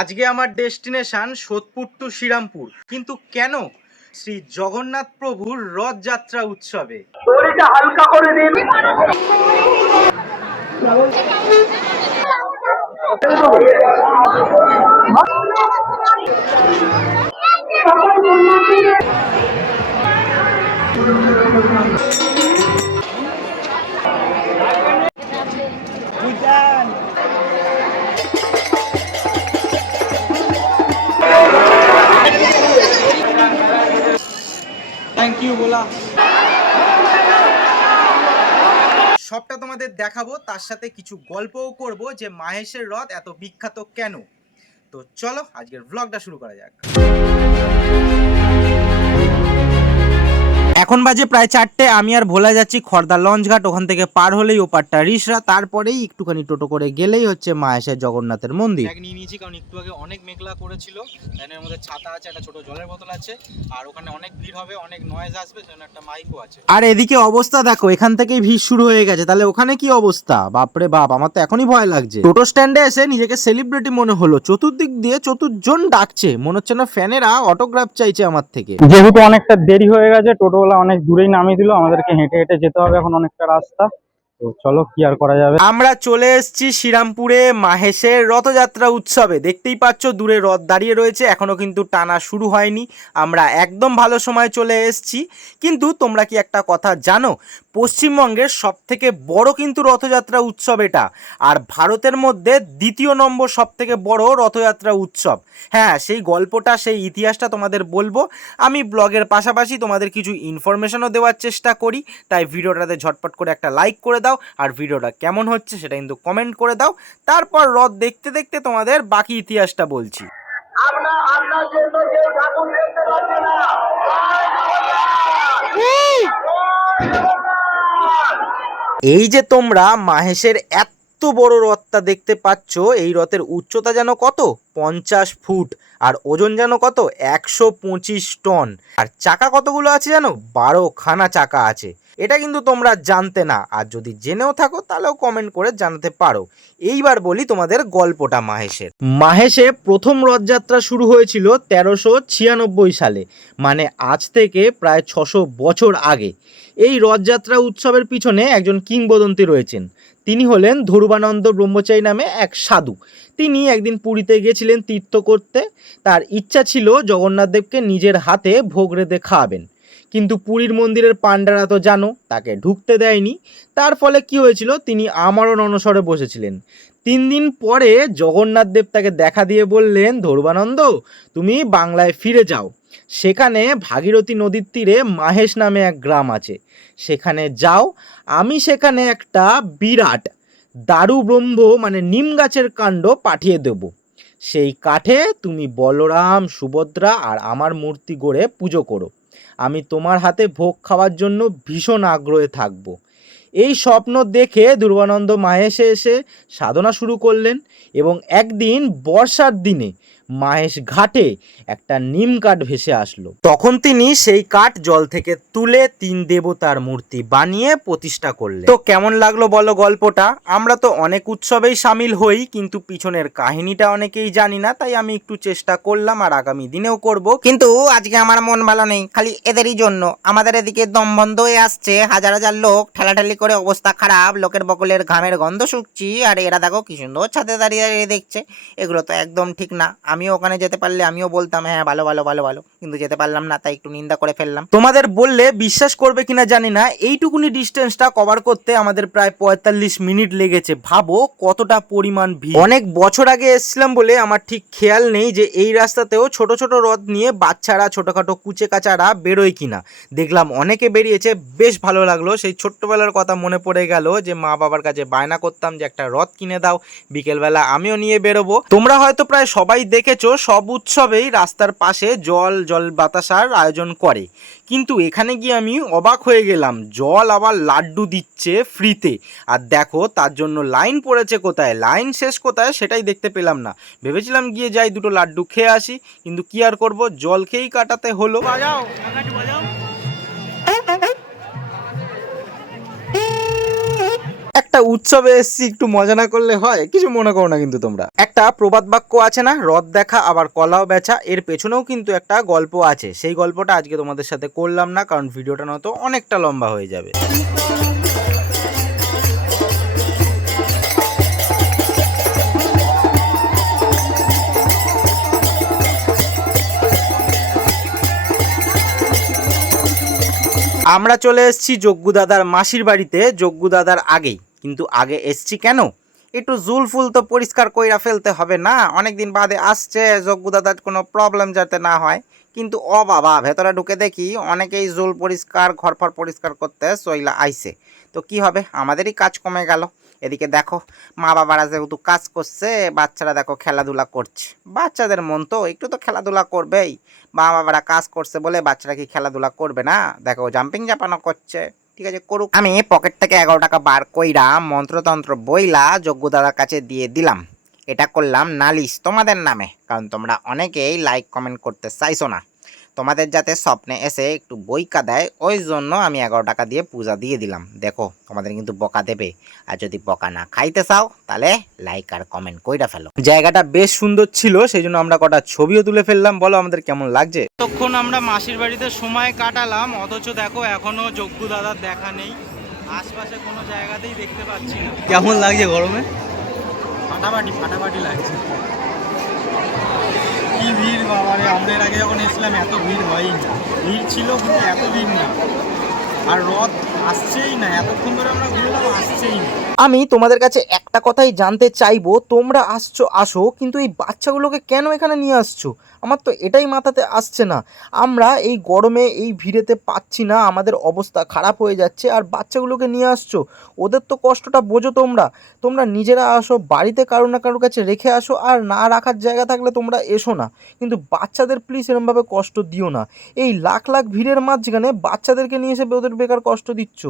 আজকে আমার destination Sodepur two Serampore, কিন্তু কেন? শ্রী জগন্নাথ প্রভুর রথযাত্রা উৎসবে। শরীরটা হালকা করে দিন। থ্যাংক ইউ বলা। সবটা তোমাদের দেখাবো, তার সাথে কিছু গল্পও করব যে মাহেশের রথ এত বিখ্যাত কেন। তো চলো আজকের ব্লগটা শুরু করা যাক। এখন বাজে প্রায় 4টে। আমি আর ভোলা যাচ্ছি খড়দা লঞ্চঘাট। ওখান থেকে পার হলেই ওপারটা রিসরা, তারপরেই একটুখানি টোটো করে গেলেই হচ্ছে মাহেশের জগন্নাথের মন্দির। ব্যাগ নিয়ে নিয়েছি কারণ একটু আগে অনেক মেঘলা করেছিল। এর মধ্যে ছাতা আছে, একটা ছোট জলের বোতল আছে, আর ওখানে অনেক ভিড় হবে, অনেক নয়েজ আসবে, সেজন্য একটা মাইকও আছে। আর এদিকে অবস্থা দেখো, এখান থেকেই ভিড় শুরু হয়ে গেছে। তাহলে ওখানে কি অবস্থা? বাপরে বাপ, আমার তো এখনই ভয় লাগছে। টোটো স্ট্যান্ডে এসে নিজেকে সেলিব্রিটি মনে হলো। চতুর্দিক দিয়ে চতুর্জন ডাকছে, মনে হচ্ছে না ফ্যানেরা অটোগ্রাফ চাইছে আমার থেকে। যেহেতু অনেকটা দেরি হয়ে গেছে, টোটোওয়ালা অনেক দূরেই নামিয়ে দিল, আমাদেরকে হেঁটে হেঁটে যেতে হবে এখন অনেকটা রাস্তা। তো চলো, কি আর করা যাবে। আমরা চলে এসেছি শ্রীরামপুরে মাহেশের রথযাত্রা উৎসবে। দেখতেই পাচ্ছ দূরে রথ দাঁড়িয়ে রয়েছে, এখনো কিন্তু টানা শুরু হয়নি। আমরা একদম ভালো সময় চলে এসেছি। কিন্তু তোমরা কি একটা কথা জানো? পশ্চিমবঙ্গের সব থেকে বড় কিন্তু রথযাত্রা উৎসব এটা, আর ভারতের মধ্যে দ্বিতীয় নম্বর সব থেকে বড় রথযাত্রা উৎসব। হ্যাঁ, সেই গল্পটা, সেই ইতিহাসটা তোমাদের বলবো। আমি ব্লগের পাশাপাশি তোমাদের কিছু ইনফরমেশনও দেওয়ার চেষ্টা করি, তাই ভিডিওটাতে ঝটপট করে একটা লাইক করে দাও, আর ভিডিওটা কেমন হচ্ছে সেটা কিন্তু কমেন্ট করে দাও। তারপর রথ দেখতে দেখতে তোমাদের বাকি ইতিহাসটা বলছি। আপনার জন্য কেউ ঠাকুর দেখতে পাচ্ছে না। এই যে তোমরা মাহেশের এত বড় রথটা দেখতে পাচ্ছ, এই রথের উচ্চতা যেন কত 50 ফুট, আর ওজন যেন কত 125 টন। আর চাকা কতগুলো আছে জানো? 12খানা চাকা আছে। এটা কিন্তু তোমরা জানতে না, আর যদি জেনেও থাকো তাহলেও কমেন্ট করে জানাতে পারো। এইবার বলি তোমাদের গল্পটা মাহেশের। মাহেশে প্রথম রথযাত্রা শুরু হয়েছিল 1396 সালে, মানে আজ থেকে প্রায় 600 বছর আগে। এই রথযাত্রা উৎসবের পিছনে একজন কিংবদন্তি রয়েছেন। তিনি হলেন ধ্রুবানন্দ ব্রহ্মচারী নামে এক সাধু। তিনি একদিন পুরীতে গেছিলেন তীর্থ করতে। তার ইচ্ছা ছিল জগন্নাথ দেবকে নিজের হাতে ভোগ রেঁধে খাওয়াবেন, কিন্তু পুরীর মন্দিরের পাণ্ডারা তো জানো, তাকে ঢুকতে দেয়নি। তার ফলে কি হয়েছিল, তিনি আমরণ অনশরে বসেছিলেন। 3 দিন পরে জগন্নাথ দেব তাকে দেখা দিয়ে বললেন, ধ্রুবানন্দ, তুমি বাংলায় ফিরে যাও। সেখানে ভাগীরথী নদীর তীরে মাহেশ নামে এক গ্রাম আছে, সেখানে যাও। আমি সেখানে একটা বিরাট দারু ব্রহ্ম মানে নিম গাছের কাণ্ড পাঠিয়ে দেব। সেই কাঠে তুমি বলরাম, সুভদ্রা আর আমার মূর্তি গড়ে পুজো করো। আমি তোমার হাতে ভোগ খাওয়ার জন্য ভীষণ আগ্রহে থাকবো। এই স্বপ্ন দেখে ধ্রুবানন্দ মাহেশে এসে সাধনা শুরু করলেন, এবং একদিন বর্ষার দিনে মাহেশ ঘাটে একটা নিম কাঠ ভেসে আসলো। তখন তিনি সেই কাঠ জল থেকে তুলে 3 দেবতার মূর্তি বানিয়ে প্রতিষ্ঠা করলেন। তো কেমন লাগলো বলো গল্পটা? আমরা তো অনেক উৎসবেই সামিল হই, কিন্তু পিছনের কাহিনীটা অনেকেই জানি না, তাই আমি একটু চেষ্টা করলাম, আর আগামী দিনেও করব। কিন্তু আজকে আমার মন ভালো নেই, খালি এদেরই জন্য। আমাদের এদিকে দম বন্ধ হয়ে আসছে, হাজার হাজার লোক ঠেলাঠেলি করে, অবস্থা খারাপ, লোকের বকলের ঘামের গন্ধ শুকছি, আর এরা দেখো কি সুন্দর ছাদে দাঁড়িয়ে দাঁড়িয়ে দেখছে। এগুলো তো একদম ঠিক না। আমিও ওখানে যেতে পারলে আমিও বলতাম হ্যাঁ ভালো ভালো ভালো ভালো, কিন্তু যেতে পারলাম না, তাই একটু নিন্দা করে ফেললাম। তোমাদের বললে বিশ্বাস করবে কিনা জানি না, এইটুকুনি ডিস্টেন্সটা কভার করতে আমাদের প্রায় 45 মিনিট লেগেছে। ভাবো কতটা পরিমাণ ভিড়। অনেক বছর আগে এসেছিলাম বলে আমার ঠিক খেয়াল নেই যে এই রাস্তাতেও ছোট ছোট রথ নিয়ে বাচ্চারা, ছোটখাটো কুচে কাচারা বেরোয় কিনা। দেখলাম অনেকে বেরিয়েছে, বেশ ভালো লাগলো। সেই ছোট্টবেলার কথা মনে পড়ে গেল, যে মা বাবার কাছে বায়না করতাম যে একটা রথ কিনে দাও, বিকেলবেলা আমিও নিয়ে বেরোবো। তোমরা হয়তো প্রায় সবাই দেখেছো, সব উৎসবেই রাস্তার পাশে জল বাতাসার আয়োজন করে, কিন্তু এখানে গিয়ে আমি অবাক হয়ে গেলাম। জল আবার লাড্ডু দিচ্ছে ফ্রিতে, আর দেখো তার জন্য লাইন পড়েছে কোথায়, লাইন শেষ কোথায় সেটাই দেখতে পেলাম না। ভেবেছিলাম গিয়ে যাই দুটো লাড্ডু খেয়ে আসি, কিন্তু কি আর করব, জল খেয়েই কাটাতে হলো। একটা একটা উৎসবে এসেছি, একটু মজা না করলে হয়? কিছু মনে করো না কিন্তু তোমরা। একটা প্রবাদ বাক্য আছে না, রথ দেখা আবার কলাও বেচা, এর পেছনেও কিন্তু একটা গল্প আছে। সেই গল্পটা আজকে তোমাদের সাথে করলাম না, কারণ ভিডিওটা নয়তো অনেকটা লম্বা হয়ে যাবে। আমরা চলে এসেছি যজ্ঞু দাদার মাসির বাড়িতে, যজ্ঞু দাদার আগেই। কিন্তু আগে এসছি কেন? একটু জুল ফুল তো পরিষ্কার কইরা ফেলতে হবে না, অনেকদিন বাদে আসছে, যজ্ঞু দাদার কোনো প্রবলেম যাতে না হয়। কিন্তু ও বাবা, ভেতরে ঢুকে দেখি অনেকেই জুল পরিষ্কার ঘরফর পরিষ্কার করতে চইলা আইছে। তো কি হবে, আমাদেরই কাজ কমে গেল। এদিকে দেখো, মা বাবারা যেহেতু কাজ করছে, বাচ্চারা দেখো খেলাধুলা করছে। বাচ্চাদের মন তো একটু তো খেলাধুলা করবেই। মা বাবারা কাজ করছে বলে বাচ্চারা কি খেলাধুলা করবে না? দেখো জাম্পিং জাপানো করছে, ঠিক আছে করুক। আমি পকেট থেকে 11 টাকা বার কইরা মন্ত্রতন্ত্র বইলা যজ্ঞ দাদার কাছে দিয়ে দিলাম। এটা করলাম নালিশ তোমাদের নামে, কারণ তোমরা অনেকেই লাইক কমেন্ট করতে চাইছো না। তোমাদের যাতে স্বপ্নে এসে একটু বইকা দেয়, ওই জন্য আমি 11 টাকা দিয়ে পূজা দিয়ে দিলাম। দেখো তোমাদের কিন্তু বকা দেবে, আর যদি বকা না খাইতে চাও তাহলে লাইক আর কমেন্ট কইরা ফেলো। জায়গাটা বেশ সুন্দর ছিল, সেই জন্য আমরা কটা ছবিও তুলে ফেললাম। বলো আমাদের কেমন লাগছে? তখন আমরা মাসির বাড়িতে সময় কাটালাম, অথচ দেখো এখনো যজ্ঞ দাদার দেখা নেই। আশপাশে কোনো জায়গাতেই দেখতে পাচ্ছি না। কেমন লাগছে গরমে? ফাটাফাটি ফাটাফাটি লাগছে। কি ভিড় বাবারে, আমরা এর আগে যখন এসেছিলাম এত ভিড় হয়ই না। ভিড় ছিল কিন্তু এত ভিড় না, আর রথ আসছেই না। এতক্ষণ ধরে আমরা ঘুরলাম, আসছেই না। আমি তোমাদের কাছে একটা কথাই জানতে চাইবো, তোমরা আসছো আসো, কিন্তু এই বাচ্চাগুলোকে কেন এখানে নিয়ে আসছো? আমার তো এটাই মাথাতে আসছে না। আমরা এই গরমে এই ভিড়েতে পাচ্ছি না, আমাদের অবস্থা খারাপ হয়ে যাচ্ছে, আর বাচ্চাগুলোকে নিয়ে আসছো। ওদের তো কষ্টটা বোঝো তোমরা। তোমরা নিজেরা আসো, বাড়িতে কারো না কারোর কাছে রেখে আসো, আর না রাখার জায়গা থাকলে তোমরা এসো না। কিন্তু বাচ্চাদের প্লিজ এরমভাবে কষ্ট দিও না। এই লাখ লাখ ভিড়ের মাঝখানে বাচ্চাদেরকে নিয়ে এসে ওদের বেকার কষ্ট দিচ্ছ।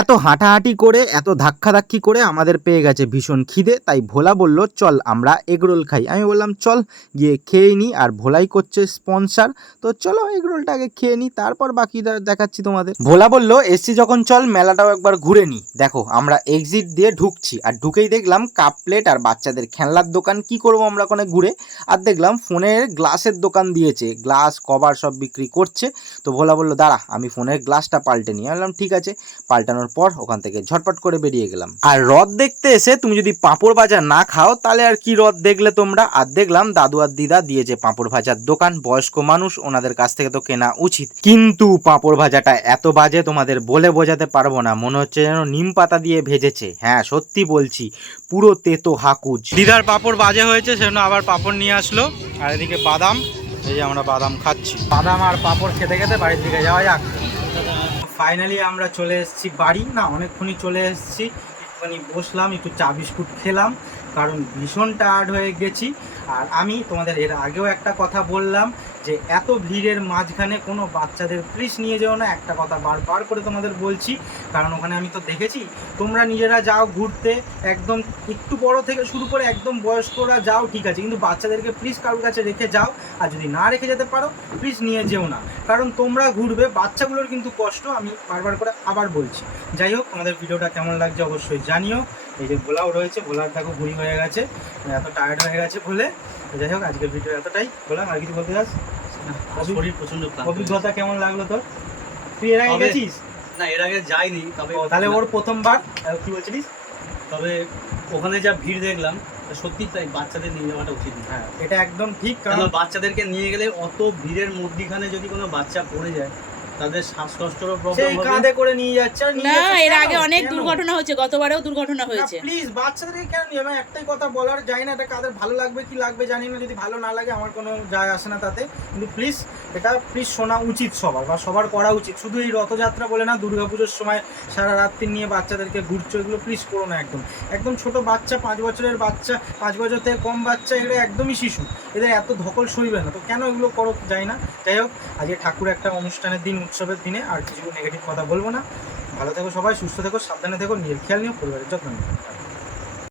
এত হাঁটাহাঁটি করে, এত ধাক্কাধাক্কি করে আমাদের পেয়ে গেছে ভীষণ খিদে। তাই ভোলা বলল চল আমরা এগরোল খাই। আমি বললাম চল গিয়ে খেয়ে নিই, আর ভোলাই করছে স্পন্সার। তো চলো এগরোলটা আগে খেয়ে নিই, তারপর বাকি দেখাচ্ছি তোমাদের। ভোলা বলল এসছি যখন চল মেলাটাও একবার ঘুরে নিই। দেখো আমরা এক্সিট দিয়ে ঢুকছি, আর ঢুকেই দেখলাম কাপ প্লেট আর বাচ্চাদের খেলনার দোকান। কি করবো আমরা ওখানে ঘুরে, আর দেখলাম ফোনের গ্লাসের দোকান দিয়েছে, গ্লাস কভার সব বিক্রি করছে। তো ভোলা বলল দাঁড়া আমি ফোনের গ্লাসটা পাল্টে নিই। বললাম ঠিক আছে। পাল্টানোর পর ওখান থেকে ঝটপট করে বেরিয়ে গেলাম। আর রথ দেখতে এসে তুমি যদি পাঁপড় ভাজা না খাও তাহলে আর কি রথ দেখলে তোমরা। আর দেখলাম দাদু আর দিদা দিয়েছে পাঁপড় ভাজার দোকান, বয়স্ক মানুষ, ওনাদের কাছ থেকে তো কেনা উচিত। কিন্তু পাঁপড় ভাজাটা এত বাজে তোমাদের বলে বোঝাতে পারবো না, মনে হচ্ছে যেন নিম পাতা দিয়ে ভেজেছে। হ্যাঁ সত্যি বলছি, পুরো তেতো হাকুজ। দিদার পাঁপড় বাজে হয়েছে, সেজন্য আবার পাঁপড় নিয়ে আসলো। আর এদিকে বাদাম, এই যে আমরা বাদাম খাচ্ছি। বাদাম আর পাঁপড় খেতে খেতে বাড়ির দিকে যাওয়া যাক। ফাইনালি আমরা চলে এসেছি বাড়ি, না অনেকক্ষণই চলে এসেছি। একটুখানি বসলাম, একটু চা বিস্কুট খেলাম, কারণ ভীষণ টায়ার্ড হয়ে গেছি। আর আমি তোমাদের এর আগেও একটা কথা বললাম যে এত ভিড়ের মাঝখানে কোনো বাচ্চাদের প্লিজ নিয়ে যেও না। একটা কথা বারবার করে তোমাদের বলছি, কারণ ওখানে আমি তো দেখেছি তোমরা নিজেরা যাও ঘুরতে, একদম একটু বড় থেকে শুরু করে একদম বয়স্করা যাও ঠিক আছে, কিন্তু বাচ্চাদেরকে প্লিজ কারোর কাছে রেখে যাও। আর যদি না রেখে যেতে পারো প্লিজ নিয়ে যেও না, কারণ তোমরা ঘুরবে, বাচ্চাগুলোর কিন্তু কষ্ট। আমি বারবার করে আবার বলছি। যাই হোক, তোমাদের ভিডিওটা কেমন লাগছে অবশ্যই জানিও। এই যে ভোলাও রয়েছে, ভোলার দেখো ঘুরি হয়ে গেছে, এত টায়ার্ড হয়ে গেছে বলে। যাই হোক আজকের ভিডিও এতটাই। বললাম আর কিছু বলতে চাস? শরীর প্রচন্ড অভিজ্ঞতা কেমন লাগলো তোর? তুই এর আগে গেছিস? না, এর আগে যাইনি, তবে তাহলে ওর প্রথমবার। কি বলছিলিস? তবে ওখানে যা ভিড় দেখলাম, সত্যি তাই বাচ্চাদের নিয়ে যাওয়াটা উচিত না। হ্যাঁ এটা একদম ঠিক, কারণ কারণ বাচ্চাদেরকে নিয়ে গেলে অত ভিড়ের মধ্যখানে যদি কোনো বাচ্চা পড়ে যায় তাদের শ্বাসকষ্টেরও সেই প্রবলেম হবে। কাঁধে করে নিয়ে যাচ্ছে আর নিয়ে না যাচ্ছে এর কেন? আগে অনেক কেন? দুর্ঘটনা হয়েছে, গতবারেও দুর্ঘটনা হয়েছে। প্লিজ বাচ্চাদেরকে কেন নিয়ে আমি একটাই কথা বলার, জানি না এটা কাদের ভালো লাগবে কি লাগবে জানি না, যদি ভালো না লাগে আমার কোনো যায় আসে না তাতে, কিন্তু প্লিজ এটা শোনা উচিত সবার, বা সবার করা উচিত। শুধু এই রথযাত্রা বলে না, দুর্গাপুজোর সময় সারা রাত্রি নিয়ে বাচ্চাদেরকে ঘুরছো, এগুলো প্লিজ করো না। একদম একদম ছোট বাচ্চা, 5 বছরের বাচ্চা, 5 বছর থেকে কম বাচ্চা, এগুলো একদমই শিশু, এদের এত ধকল সইবে না, তো কেন এগুলো করো যাই না। যাই হোক, আজকে ঠাকুর একটা অনুষ্ঠানের দিন, উৎসবের দিনে আর কিছু নেগেটিভ কথা বলবো না। ভালো থেকো সবাই, সুস্থ থেকো, সাবধানে থেকো, নিজের খেয়াল নিও, পরিবারের যত্ন নিও।